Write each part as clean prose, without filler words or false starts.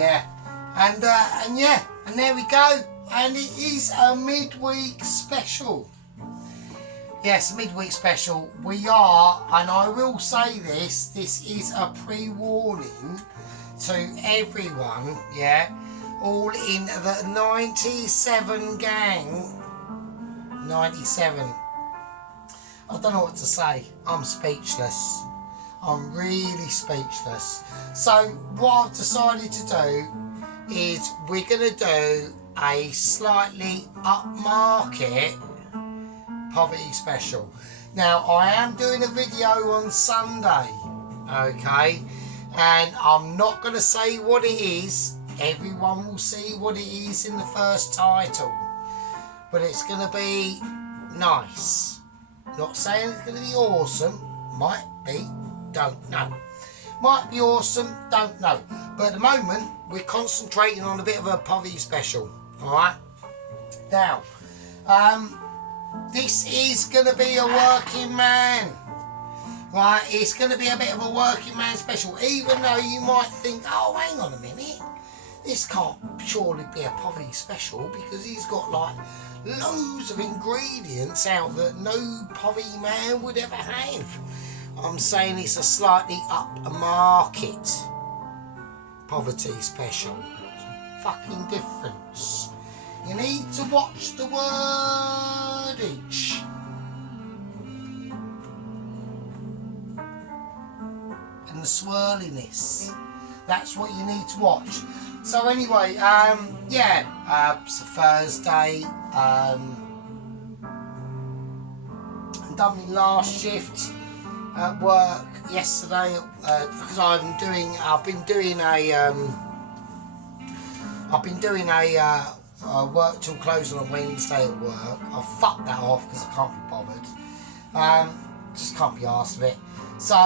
Yeah, and yeah, and there we go. And it is a midweek special. Yes, a midweek special. We are, and I will say this is a pre-warning to everyone, yeah, all in the 97 gang. 97. I don't know what to say. I'm speechless. I'm really speechless. So what I've decided to do is we're going to do a slightly upmarket poverty special. Now I am doing a video on Sunday, okay, and I'm not going to say what it is. Everyone will see what it is in the first title, but it's going to be nice. Not saying it's going to be awesome. Might be, don't know. Might be awesome, don't know. But at the moment we're concentrating on a bit of a poverty special. Alright, now this is going to be a working man, right? It's going to be a bit of a working man special, even though you might think, oh, hang on a minute, this can't surely be a poverty special because he's got like loads of ingredients out that no poverty man would ever have. I'm saying it's a slightly upmarket poverty special. Fucking difference. You need to watch the wordage. And the swirliness. That's what you need to watch. So anyway, yeah, it's a Thursday. Done my last shift at work yesterday because I've been doing a work till close on a Wednesday at work. I fucked that off because I can't be bothered. Just can't be arsed of it. So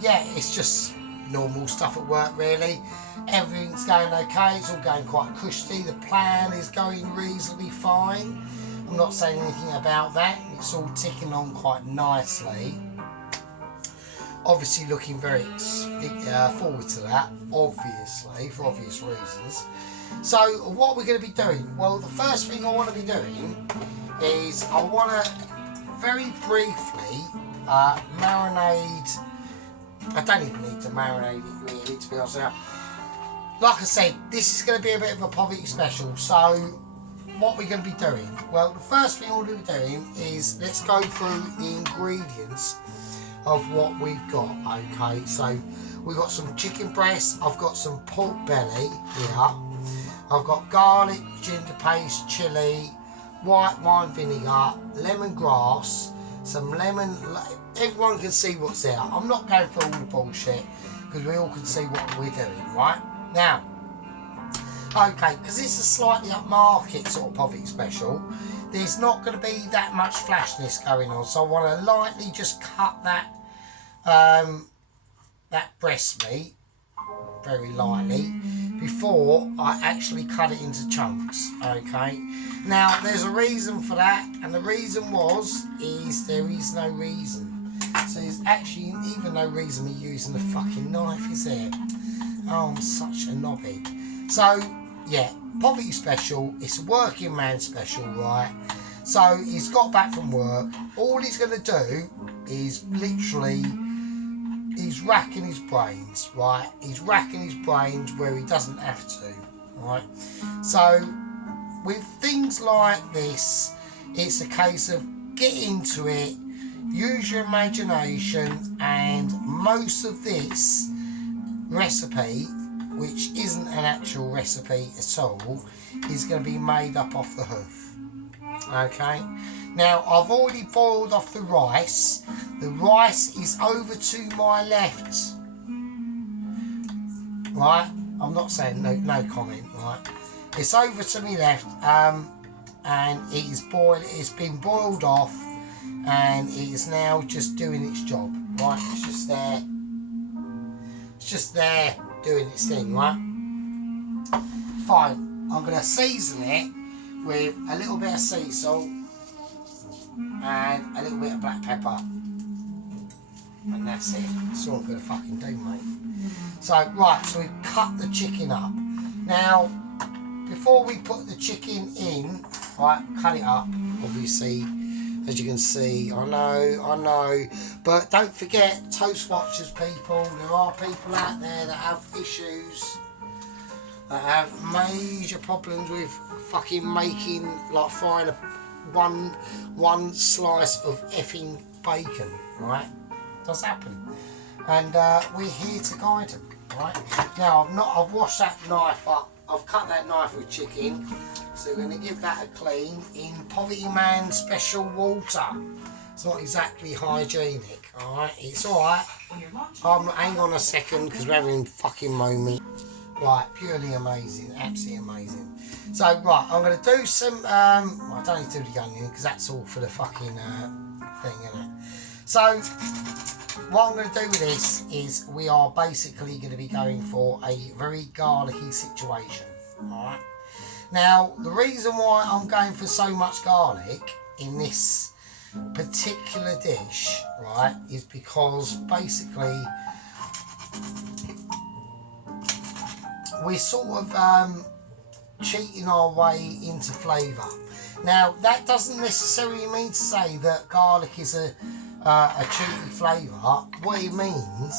yeah, it's just normal stuff at work really. Everything's going okay. It's all going quite cushy. The plan is going reasonably fine. I'm not saying anything about that. It's all ticking on quite nicely. Obviously looking very forward to that, obviously, for obvious reasons. So what we're going to be doing, well, the first thing I want to be doing is I want to very briefly marinate. I don't even need to marinate it really, to be honest with you. Like I said, this is going to be a bit of a poverty special. So what we're going to be doing, well, the first thing we're going to be doing is let's go through the ingredients of what we've got. Okay, so we've got some chicken breast, I've got some pork belly here, I've got garlic, ginger paste, chilli, white wine vinegar, lemongrass, some lemon. Everyone can see what's there. I'm not going through all the bullshit because we all can see what we're doing, right? Now, okay, because it's a slightly upmarket sort of poverty special, there's not going to be that much flashness going on, so I want to lightly just cut that that breast meat very lightly before I actually cut it into chunks. Okay, now there's a reason for that, and the reason is there is no reason. So there's actually even no reason me using the fucking knife, is there? Oh, I'm such a knobby. So yeah, poverty special, it's a working man special, right? So he's got back from work. All he's going to do is literally, he's racking his brains, right? He's racking his brains where he doesn't have to, right? So with things like this, it's a case of get into it, use your imagination, and most of this recipe, which isn't an actual recipe at all, is going to be made up off the hoof. Okay, now I've already boiled off the rice. The rice is over to my left, right? I'm not saying no comment, right? It's over to me left, and it is boiled. It's been boiled off, and it is now just doing its job, right? It's just there. It's just there doing its thing, right? Fine. I'm going to season it with a little bit of sea salt and a little bit of black pepper, and that's it. That's all I'm going to fucking do, mate. So, right, so we've cut the chicken up. Now, before we put the chicken in, right, cut it up, obviously, as you can see. I know, but don't forget, Toast Watchers people, there are people out there that have issues, that have major problems with fucking making, like frying one slice of effing bacon, right? Does happen, and we're here to guide them, right? Now I've washed that knife up. I've cut that knife with chicken, so we're going to give that a clean in Poverty Man special water. It's not exactly hygienic, alright? It's alright. Hang on a second, because we're having fucking moment. Right, purely amazing, absolutely amazing. So, right, I'm going to do some, well, I don't need to do the onion, because that's all for the fucking thing, isn't it? So, what I'm going to do with this is we are basically going to be going for a very garlicky situation, alright? Now, the reason why I'm going for so much garlic in this particular dish, right, is because basically we're sort of cheating our way into flavour. Now, that doesn't necessarily mean to say that garlic is a cheaty flavour. What it means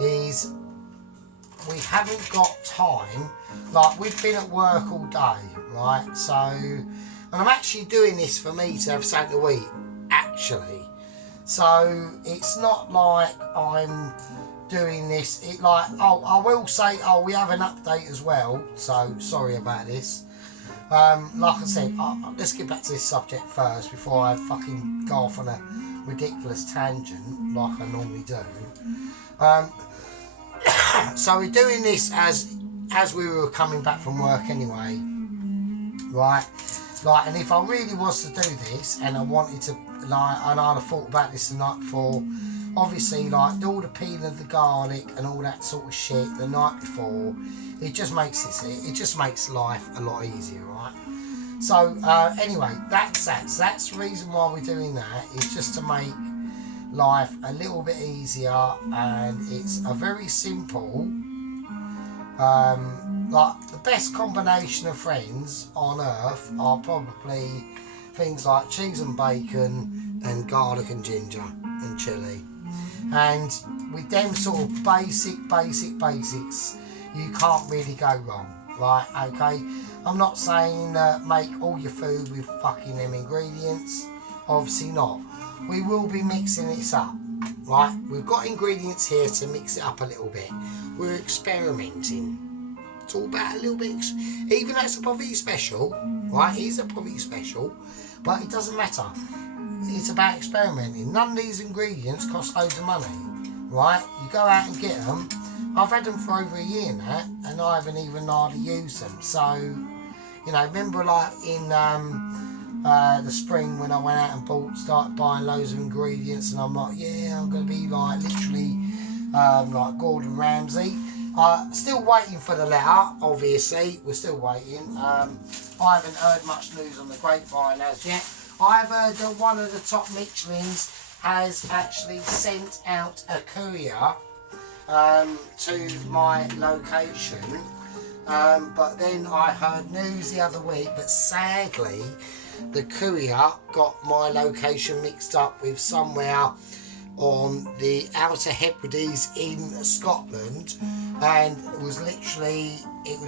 is we haven't got time. Like, we've been at work all day, right? So, and I'm actually doing this for me to have something to eat, actually. So it's not like I'm doing this. It like, oh, I will say, oh, we have an update as well. So sorry about this. Like I said, let's get back to this subject first before I fucking go off on a ridiculous tangent like I normally do. So we're doing this as we were coming back from work anyway, right? Like, and if I really was to do this and I wanted to, like, and I'd have thought about this the night before, obviously, like, do all the peeling of the garlic and all that sort of shit the night before, it just makes it just makes life a lot easier, right? So anyway, that's the reason why we're doing that, is just to make life a little bit easier. And it's a very simple, like, the best combination of friends on earth are probably things like cheese and bacon and garlic and ginger and chilli. And with them sort of basics, you can't really go wrong, right? Okay, I'm not saying make all your food with fucking them ingredients, obviously not. We will be mixing this up, right? We've got ingredients here to mix it up a little bit. We're experimenting. It's all about a little bit, even though it's a Poverty Special, right? It is a Poverty Special, but it doesn't matter. It's about experimenting. None of these ingredients cost loads of money, right? You go out and get them. I've had them for over a year now, and I haven't even hardly used them. So, you know, remember like in the spring when I went out and started buying loads of ingredients, and I'm like, yeah, I'm going to be like literally like Gordon Ramsay. Still waiting for the letter, obviously. We're still waiting. I haven't heard much news on the grapevine as yet. I've heard that one of the top Michelins has actually sent out a courier to my location. But then I heard news the other week, but sadly the courier got my location mixed up with somewhere on the Outer Hebrides in Scotland, and it was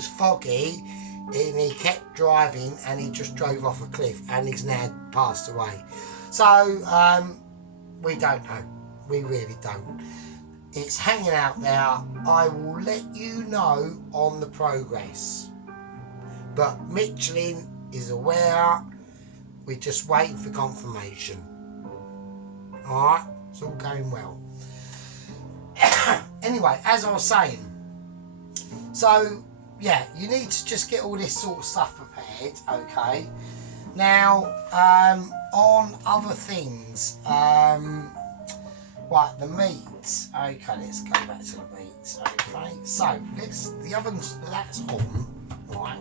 foggy, and he kept driving and he just drove off a cliff and he's now passed away. So we don't know, we really don't. It's hanging out there. I will let you know on the progress, but Michelin is aware. We're just waiting for confirmation. Alright, it's all going well. Anyway, as I was saying, so yeah, you need to just get all this sort of stuff prepared, okay? Now, on other things, right, the meat. Okay, let's go back to the meat. Okay, so the oven's, that's on, right?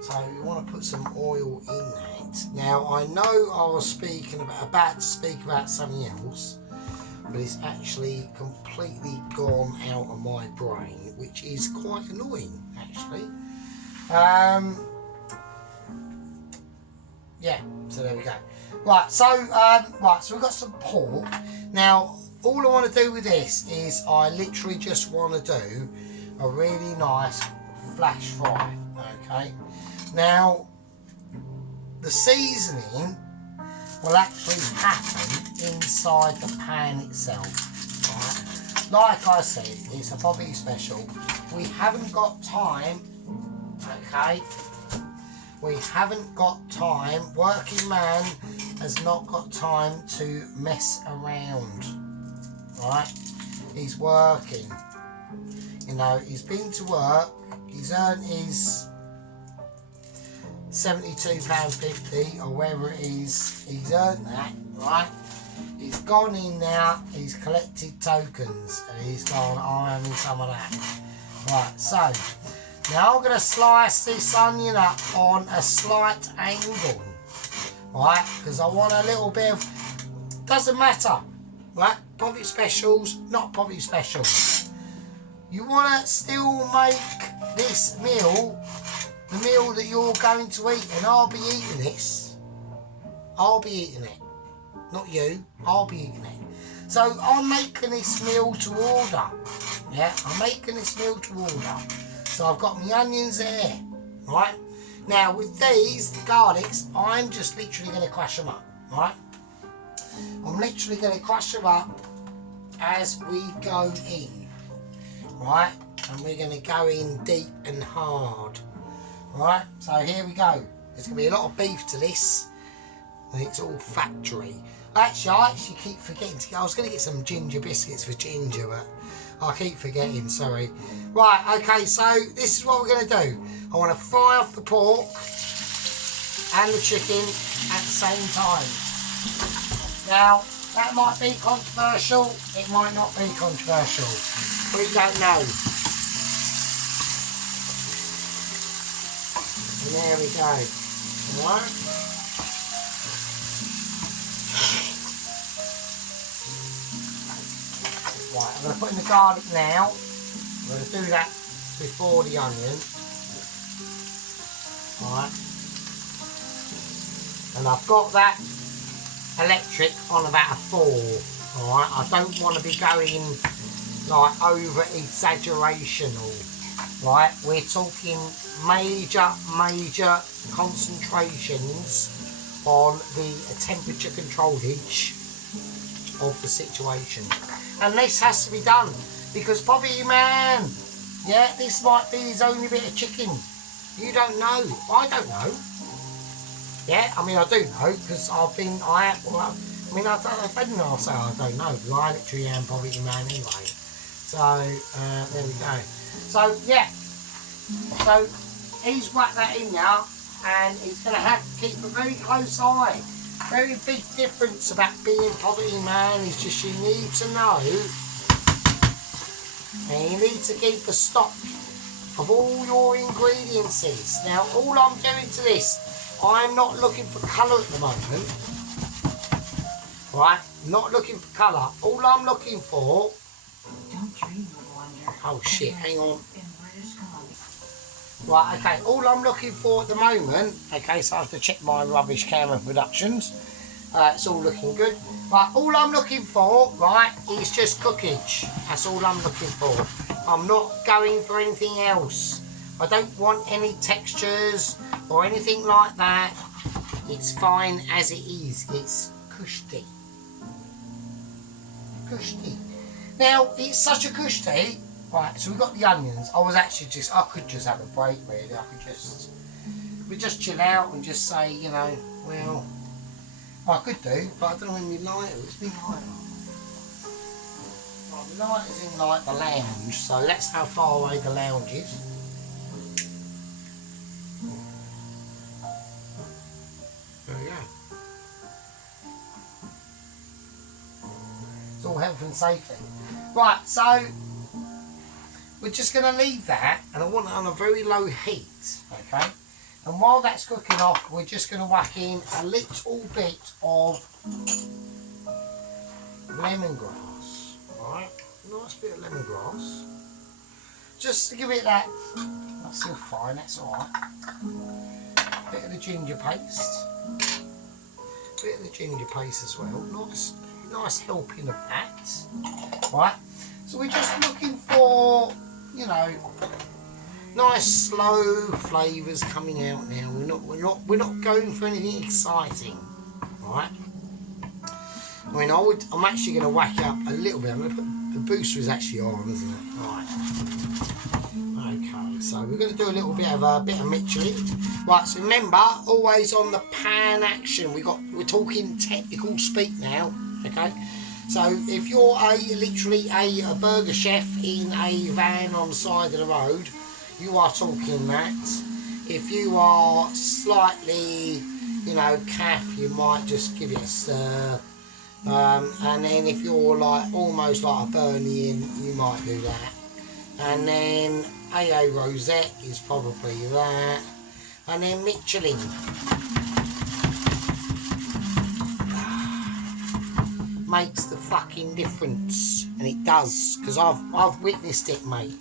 So you want to put some oil in that. Now, I know I was about to speak about something else, but it's actually completely gone out of my brain, which is quite annoying actually. Yeah, so there we go. Right, so so we've got some pork. Now all I want to do with this is I literally just want to do a really nice flash fry. Okay, now the seasoning will actually happen inside the pan itself. Right? Like I said, it's a poverty special. We haven't got time, okay? We haven't got time. Working man has not got time to mess around, right? He's working. You know, he's been to work. He's earned his £72.50 or wherever it is. He's earned that, right? He's gone in now. He's collected tokens and he's gone, I'm having some of that. Right, so now I'm going to slice this onion up on a slight angle, right? Because I want a little bit of, doesn't matter, right? Poverty specials, not poverty specials. You want to still make this meal the meal that you're going to eat, and I'll be eating this. I'll be eating it, not you. I'll be eating it. So I'm making this meal to order. Yeah, I'm making this meal to order. So I've got my onions there, right? Now with these, the garlics, I'm just literally going to crush them up, right? I'm literally going to crush them up as we go in, right? And we're going to go in deep and hard, right? So here we go. There's going to be a lot of beef to this, and it's all factory. Actually, I keep forgetting to get, I was going to get some ginger biscuits for Ginger, but I keep forgetting, sorry. Right, okay, so this is what we're going to do. I want to fry off the pork and the chicken at the same time. Now, that might be controversial, it might not be controversial. We don't know. And there we go. Alright. Right, I'm going to put in the garlic now. I'm going to do that before the onion. Alright. And I've got that electric on about a 4. Alright, I don't want to be going like over exaggerational. Right, we're talking major concentrations on the temperature controlage of the situation. And this has to be done because Poverty Man, yeah, this might be his only bit of chicken. You don't know. I don't know. Yeah, I mean I do know because I didn't say I don't know because I literally am Poverty Man anyway. So there we go. So yeah, so he's whacked that in now, and he's going to have to keep a very close eye. Very big difference about being Poverty Man is just you need to know, and you need to keep a stock of all your ingredients. Now all I'm doing to this, I'm not looking for colour at the moment, right? Not looking for colour. All I'm looking for, oh shit, hang on. Right, okay, all I'm looking for at the moment, okay, so I have to check my rubbish camera productions. It's all looking good. Right, all I'm looking for, right, is just cookage. That's all I'm looking for. I'm not going for anything else. I don't want any textures or anything like that. It's fine as it is. It's kushti. Kushti. Now, it's such a kushti. Right, so we've got the onions. I could just have a break really. We just chill out and just say, you know, well, I could do, but I don't know when my lighter is. My lighter. Right, my lighter's in like the lounge, so that's how far away the lounge is. There we go. It's all health and safety. Right, so we're just going to leave that, and I want it on a very low heat, okay? And while that's cooking off, we're just going to whack in a little bit of lemongrass. Right, nice bit of lemongrass. Just to give it that, that's still fine, that's alright. Bit of the ginger paste. Bit of the ginger paste as well. Nice helping of that. Right, so we're just looking for, you know, nice slow flavours coming out now. We're not going for anything exciting. Right. I mean, I'm actually going to whack it up a little bit. I'm going to put the booster is actually on, isn't it? Right. Okay, so we're going to do a little bit of Michelin. Right. So remember, always on the pan action. We're talking technical speak now. Okay. So if you're literally a burger chef in a van on the side of the road, you are talking that. If you are slightly, you know, calf, you might just give it a stir. And then if you're like almost like a Burnian, you might do that. And then AA Rosette is probably that. And then Michelin. Makes the fucking difference. And it does, because I've witnessed it, mate.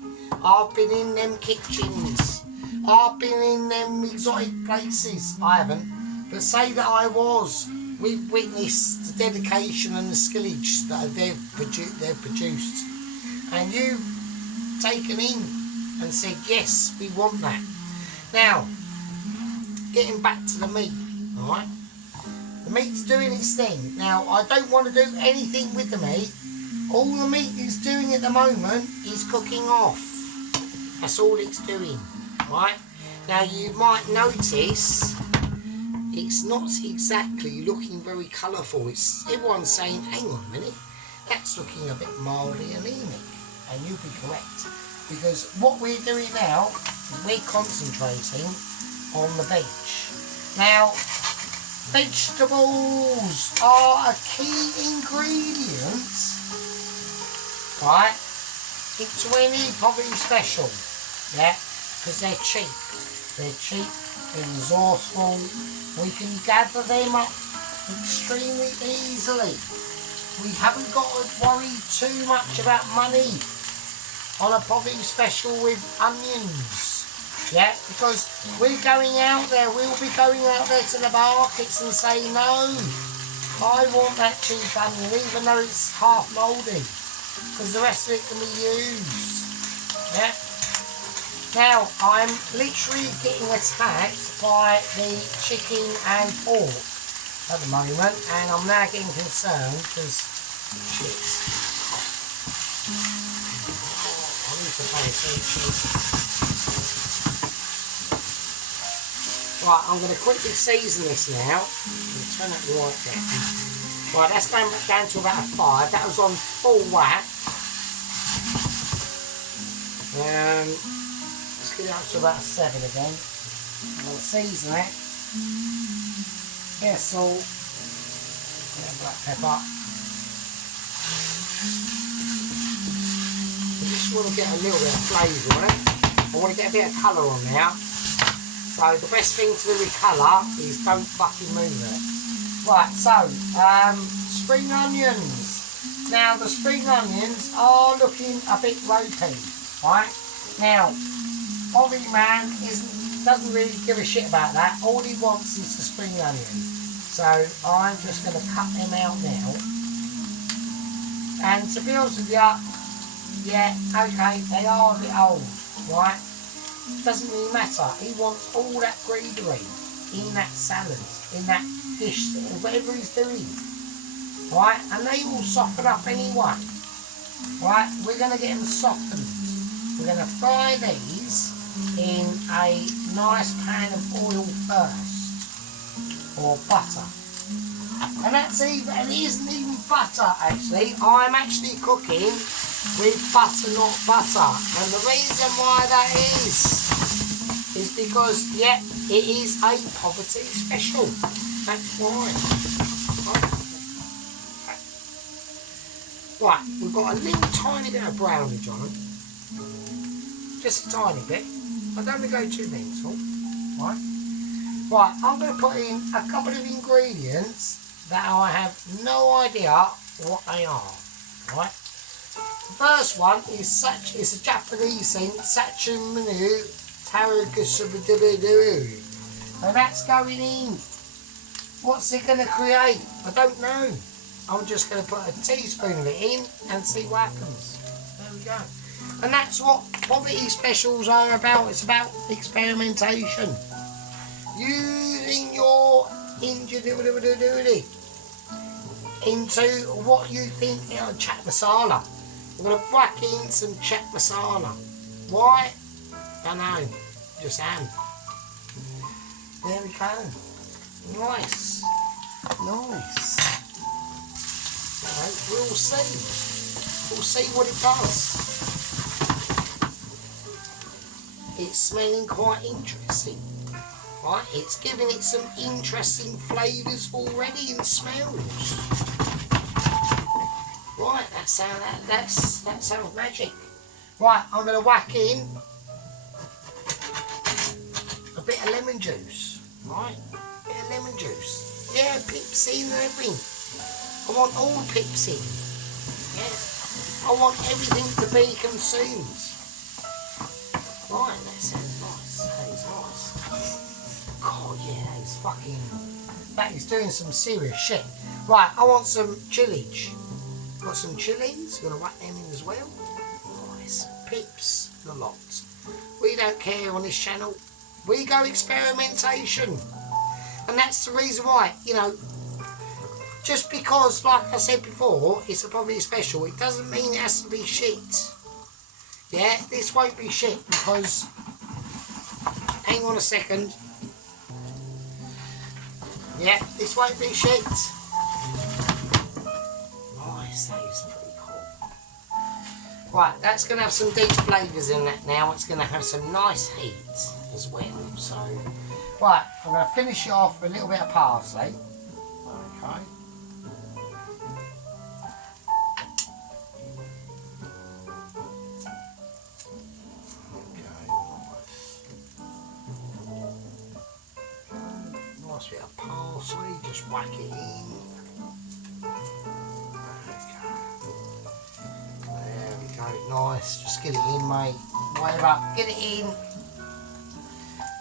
I've been in them kitchens. I've been in them exotic places. I haven't. But say that I was. We've witnessed the dedication and the skillage that they've produced. And you've taken in and said, yes, we want that. Now, getting back to the meat, alright? The meat's doing its thing. Now, I don't want to do anything with the meat. All the meat is doing at the moment is cooking off. That's all it's doing, right? Now, you might notice it's not exactly looking very colourful. Everyone's saying, hang on a minute, that's looking a bit mildly anemic. And you'll be correct. Because what we're doing now is we're concentrating on the veg. Now, vegetables are a key ingredient, right, into any poverty special, yeah, because they're cheap. They're cheap, they're resourceful, we can gather them up extremely easily. We haven't got to worry too much about money on a poverty special with onions. Yeah, because we're going out there, we'll be going out there to the markets and say, no, I want that cheap onion, even though it's half mouldy, because the rest of it can be used. Yeah. Now, I'm literally getting attacked by the chicken and pork at the moment, and I'm now getting concerned because, shit. I need to pay attention. Right, I'm going to quickly season this now. I'm going to turn that right down. Right, that's going back down to about a 5. That was on full whack. Let's get it up to about a 7 again. I'm going to season it. Bit of salt. Bit of black pepper. I just want to get a little bit of flavour on it. I want to get a bit of colour on now. So the best thing to do with colour is don't fucking move it. Right, so, spring onions. Now the spring onions are looking a bit ropey, right? Now, Bobby Man doesn't really give a shit about that. All he wants is the spring onion. So I'm just going to cut them out now. And to be honest with you, yeah, okay, they are a bit old, right? Doesn't really matter. He wants all that greenery in that salad, in that dish, whatever he's doing. Right? And they will soften up anyway. Right? We're going to get them softened. We're going to fry these in a nice pan of oil first. Or butter. And that's even, and it isn't even butter actually. I'm actually cooking with butter, not butter. And the reason why that is because, yeah, it is a poverty special. That's why. Right, we've got a little tiny bit of brownage on them. Just a tiny bit. I don't want to go too mental. Right. Right, I'm going to put in a couple of ingredients that I have no idea what they are. Right. The first one is it's a Japanese thing, Sachimunu Taragasubidubidu. So that's going in. What's it going to create? I don't know. I'm just going to put a teaspoon of it in and see what happens. There we go. And that's what poverty specials are about. It's about experimentation. Using your ingenuity into what you think, chat masala. I'm going to whack in some chat masala. Why? Don't know. Just am. There we go. Nice. Nice. Right, we'll see. We'll see what it does. It's smelling quite interesting. Right, it's giving it some interesting flavours already and smells. Right, that sounds magic. Right, I'm going to whack in a bit of lemon juice. Right, a bit of lemon juice. Yeah, pips in and everything. I want all the pips in. Yeah, I want everything to be consumed. Right, that sounds nice. That is nice. God, yeah, that is doing some serious shit. Right, I want some chilies. Got some chilies. Gonna whack them in as well. Nice. Pips, the lot. We don't care on this channel. We go experimentation, and that's the reason why. You know, just because, like I said before, it's a poverty special, it doesn't mean it has to be shit. Yeah, this won't be shit because, hang on a second. Yeah, this won't be shit. Nice, that is pretty cool. Right, that's going to have some deep flavours in that now. It's going to have some nice heat as well. So, right, I'm going to finish it off with a little bit of parsley. Okay. Nice bit of parsley, just whack it in. There we go, nice, just get it in, mate. Whatever, get it in.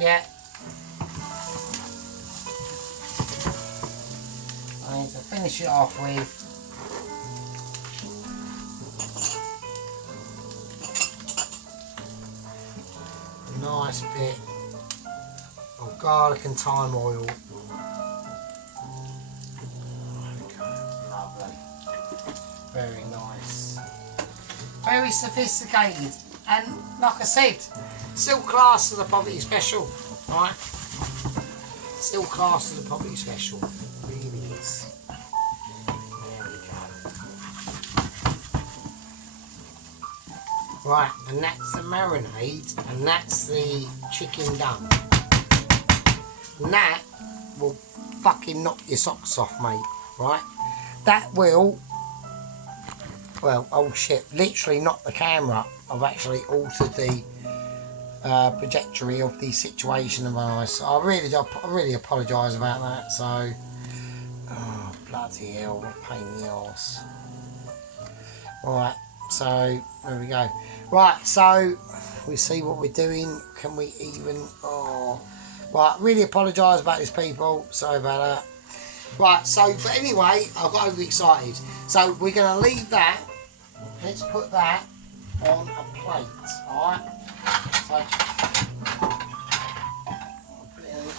Yeah. I need to finish it off with a nice bit of garlic and thyme oil. Lovely. Very nice. Very sophisticated. And like I said, still classed as a poverty special. Right? Still classed as a poverty special. Really is. There we go. Right, and that's the marinade, and that's the chicken done. And that will fucking knock your socks off, mate, right? That will, well, oh shit, literally knock the camera. I've actually altered the trajectory of the situation of my eyes. I really apologise about that, so, oh, bloody hell, what a pain in the arse. Right, so, there we go. Right, so, we see what we're doing. Can we even, oh... Right, really apologise about this, people. Sorry about that. Right, so, but anyway, I got overexcited. So, we're going to leave that. Let's put that on a plate, alright? So,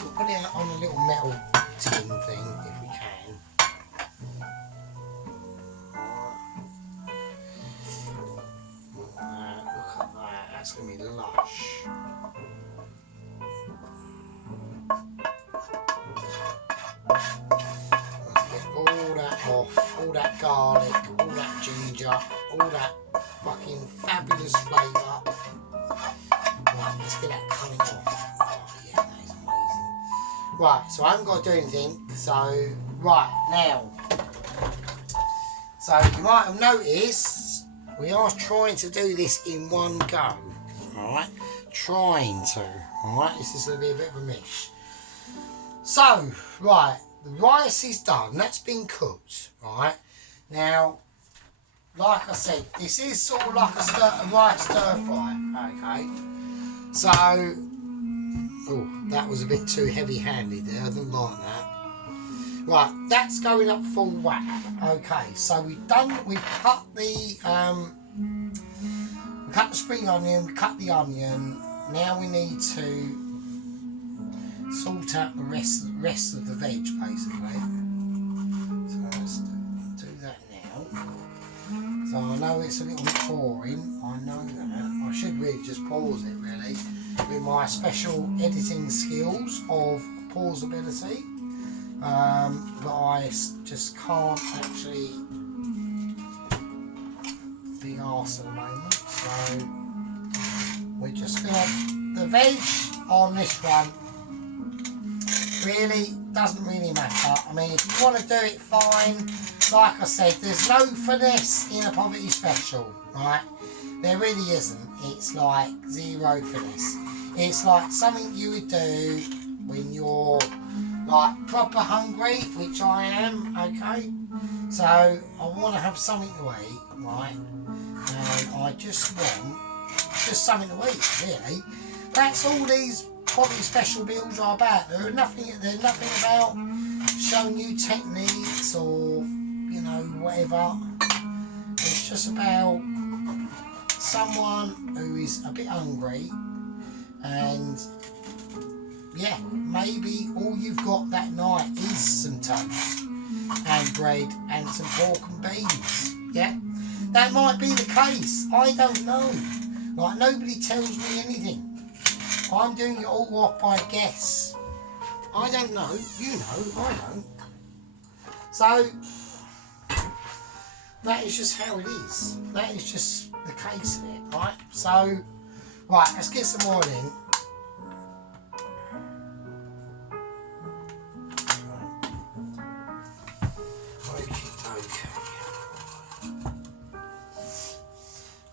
we'll put it on a little metal tin thing, if we can. Look at that. That's going to be lush. Let's get all that off, all that garlic, all that ginger, all that fucking fabulous flavour. Right, let's get that coming off. Oh yeah, that is amazing. Right, so I haven't got to do anything, so, right, now. So you might have noticed, we are trying to do this in one go, alright? Trying to, alright? This is going to be a bit of a mish. So, right, the rice is done, that's been cooked, right? Now, like I said, this is sort of like a right stir fry, okay? So, oh, that was a bit too heavy-handed there, I didn't like that. Right, that's going up full whack. Okay, so we've cut the spring onion, we cut the onion. Now we need to sort out the rest of the veg, basically. So let's do that now. So I know it's a little bit boring, I know that. I should really just pause it, really, with my special editing skills of pausability. But I just can't actually be arsed at the moment. So we're just gonna, the veg on this one really doesn't really matter. I mean, if you want to do it, fine. Like I said, there's no finesse in a poverty special, right? There really isn't. It's like zero finesse. It's like something you would do when you're like proper hungry, which I am, okay? So I want to have something to eat, right? And I just want just something to eat, really. That's all these poverty special meals are about. There's nothing about showing you techniques or, you know, whatever. It's just about someone who is a bit hungry, and yeah, maybe all you've got that night is some toast and bread and some pork and beans. Yeah, that might be the case. I don't know. Like, nobody tells me anything. I'm doing it all off by guess. I don't know. You know, I don't. So that is just how it is. That is just the case of it, right? So, right, let's get some oil in.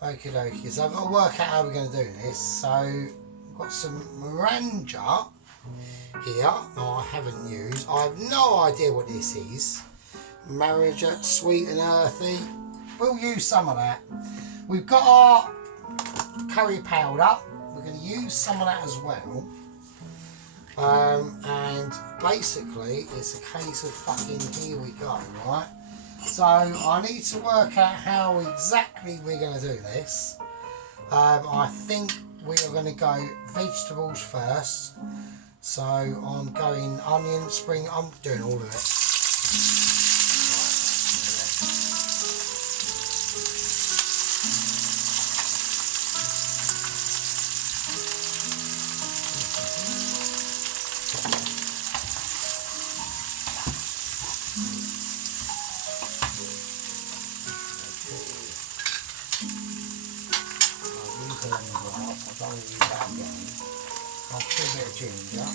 Okie dokie, so I've got to work out how we're going to do this. So I've got some Moranja here that I haven't used. I have no idea what this is. Moranja, sweet and earthy. We'll use some of that. We've got our curry powder. We're going to use some of that as well. And basically it's a case of fucking here we go, right? So I need to work out how exactly we're going to do this. I think we are going to go vegetables first. So I'm going onion, spring, I'm doing all of it. I'll put a bit of ginger.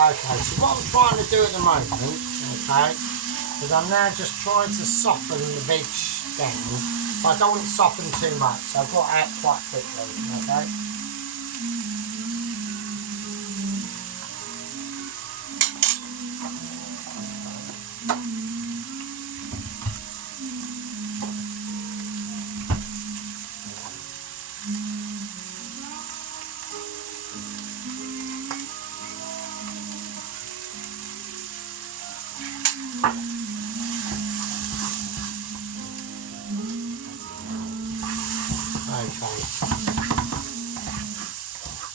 Okay, so what I'm trying to do at the moment, okay, is I'm now just trying to soften the veg down, but I don't want it softened too much, so I've got to act quite quickly, okay.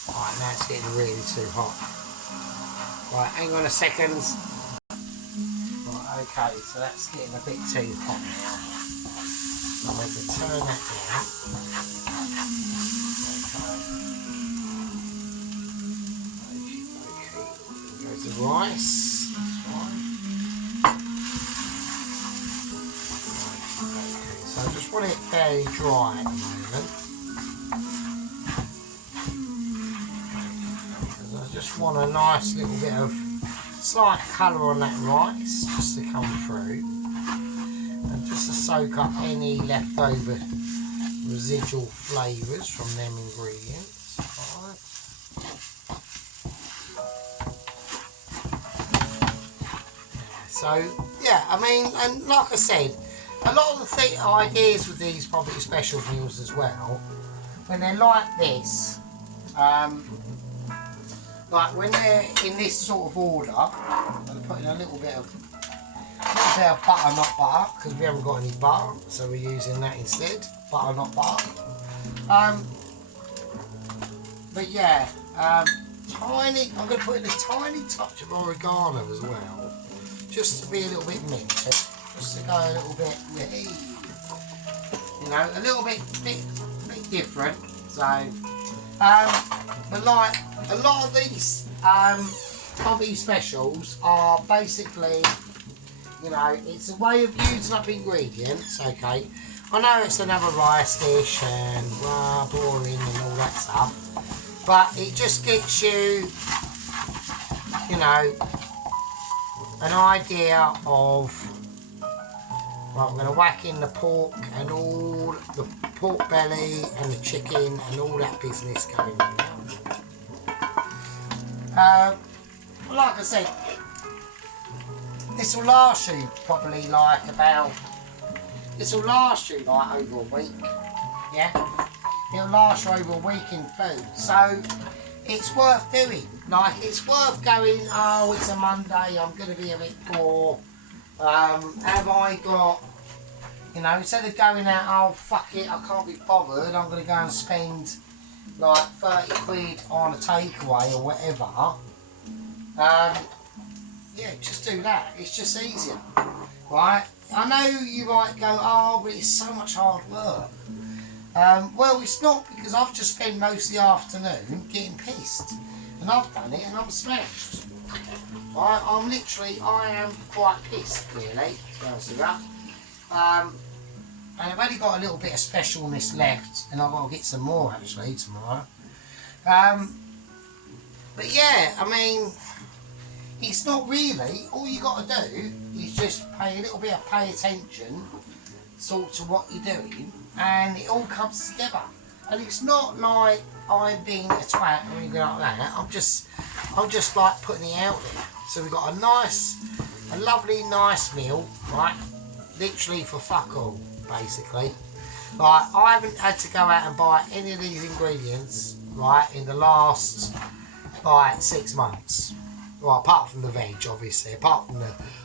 Right, now it's getting really too hot. Right, hang on a second. Right, okay, so that's getting a bit too hot now. So I'm going to turn that down. Okay. There's the rice. That's fine. Okay. So I just want it fairly dry at the moment. Because I just want a nice little bit of slight colour on that rice just to come through. Just to soak up any leftover residual flavours from them ingredients. Right. So yeah, I mean, and like I said, a lot of the ideas with these poverty special meals as well, when they're like this, like when they're in this sort of order, I'm going to put in a little bit of butter, not butter, because we haven't got any butter, so we're using that instead. Butter, not butter. But yeah, tiny. I'm going to put in a tiny touch of oregano as well, just to be a little bit minty, just to go a little bit, you know, a little bit different. So, but like a lot of these poverty specials are basically, you know, it's a way of using up ingredients, okay. I know it's another rice dish and boring and all that stuff, but it just gets you, you know, an idea of, right, I'm going to whack in the pork and all the pork belly and the chicken and all that business going on. Like I said, this will last you probably like over a week, yeah? It'll last you over a week in food, so it's worth doing. Like, it's worth going, oh, it's a Monday, I'm going to be a bit poor, have I got, you know, instead of going out, oh, fuck it, I can't be bothered, I'm going to go and spend like 30 quid on a takeaway or whatever, yeah, just do that. It's just easier, right? I know you might go, oh, but it's so much hard work. Well, it's not, because I've just spent most of the afternoon getting pissed. And I've done it and I'm smashed. Right? I am quite pissed, really, to be honest with you. And I've only got a little bit of specialness left, and I've got to get some more, actually, tomorrow. But yeah, I mean, it's not really, all you got to do is just pay a little bit of attention sort to what you're doing, and it all comes together. And it's not like I'm being a twat or anything like that. I'm just like putting it out there. So we've got a lovely nice meal, right? Literally for fuck all, basically. Like, I haven't had to go out and buy any of these ingredients, right, in the last like 6 months. Well, apart from the veg, obviously.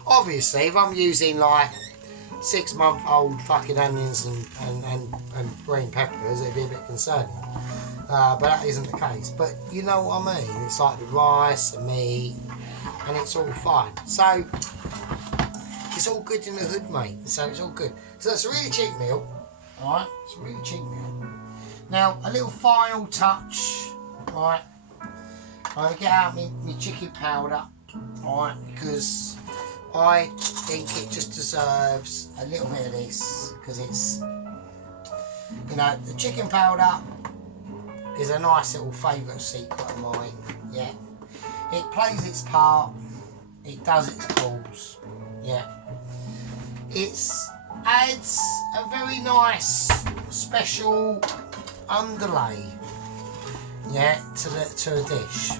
Obviously, if I'm using like 6-month-old fucking onions and green peppers, it'd be a bit concerning. But that isn't the case. But you know what I mean? It's like the rice, the meat, and it's all fine. So, it's all good in the hood, mate. So, it's all good. So, it's a really cheap meal. Alright? It's a really cheap meal. Now, a little final touch. Alright? I'm going to get out my chicken powder. Alright? Because I think it just deserves a little bit of this, because it's, you know, the chicken powder is a nice little favourite secret of mine, yeah. It plays its part, it does its calls, yeah. It adds a very nice special underlay, yeah, to a dish.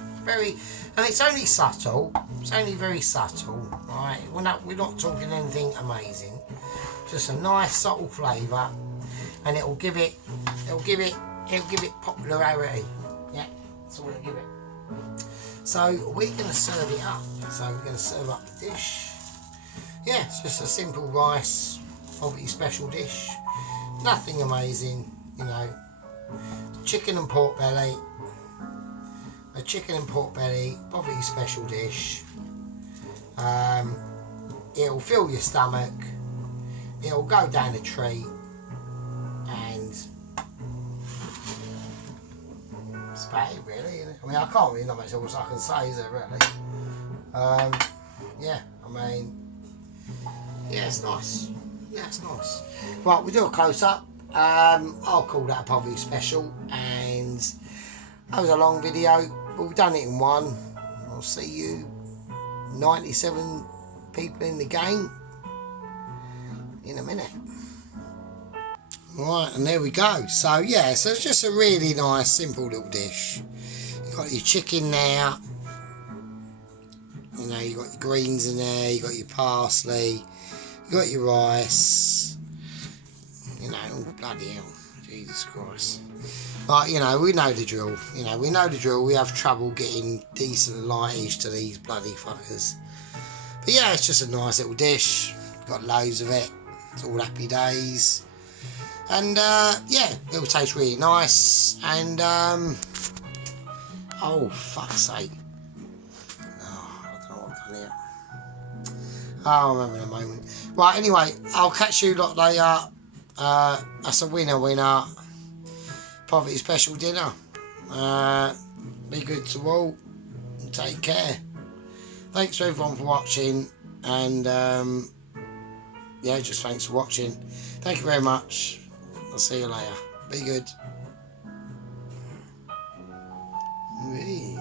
And it's only subtle. It's only very subtle, right? We're not talking anything amazing. Just a nice subtle flavour, and it'll give it popularity. Yeah, that's all it'll give it. So we're gonna serve it up. So we're gonna serve up the dish. Yeah, it's just a simple rice, poverty special dish. Nothing amazing, you know. Chicken and pork belly. A chicken and pork belly, poverty special dish. It'll fill your stomach. It'll go down a treat. That's about it, really. Isn't it? I mean, I can't really, not much else I can say, is there, really? Yeah, I mean, yeah, it's nice. Yeah, it's nice. Right, we'll do a close-up. I'll call that a poverty special, and that was a long video, but we've done it in one. I'll see you 97 people in the game in a minute. Right, and there we go. So yeah, so it's just a really nice simple little dish. You've got your chicken there, you know, you've got your greens in there, you've got your parsley, you've got your rice, you know, oh bloody hell, Jesus Christ. But you know, we know the drill, you know, we know the drill. We have trouble getting decent lightage to these bloody fuckers. But yeah, it's just a nice little dish, got loads of it, it's all happy days. And yeah, it'll taste really nice. And oh fuck's sake! Oh, I don't know what I've done here. I'll remember in a moment. Right, anyway, I'll catch you lot later. That's a winner. Poverty special dinner. Be good to all. And take care. Thanks to everyone for watching. And yeah, just thanks for watching. Thank you very much. I'll see you later. Be good. Wee.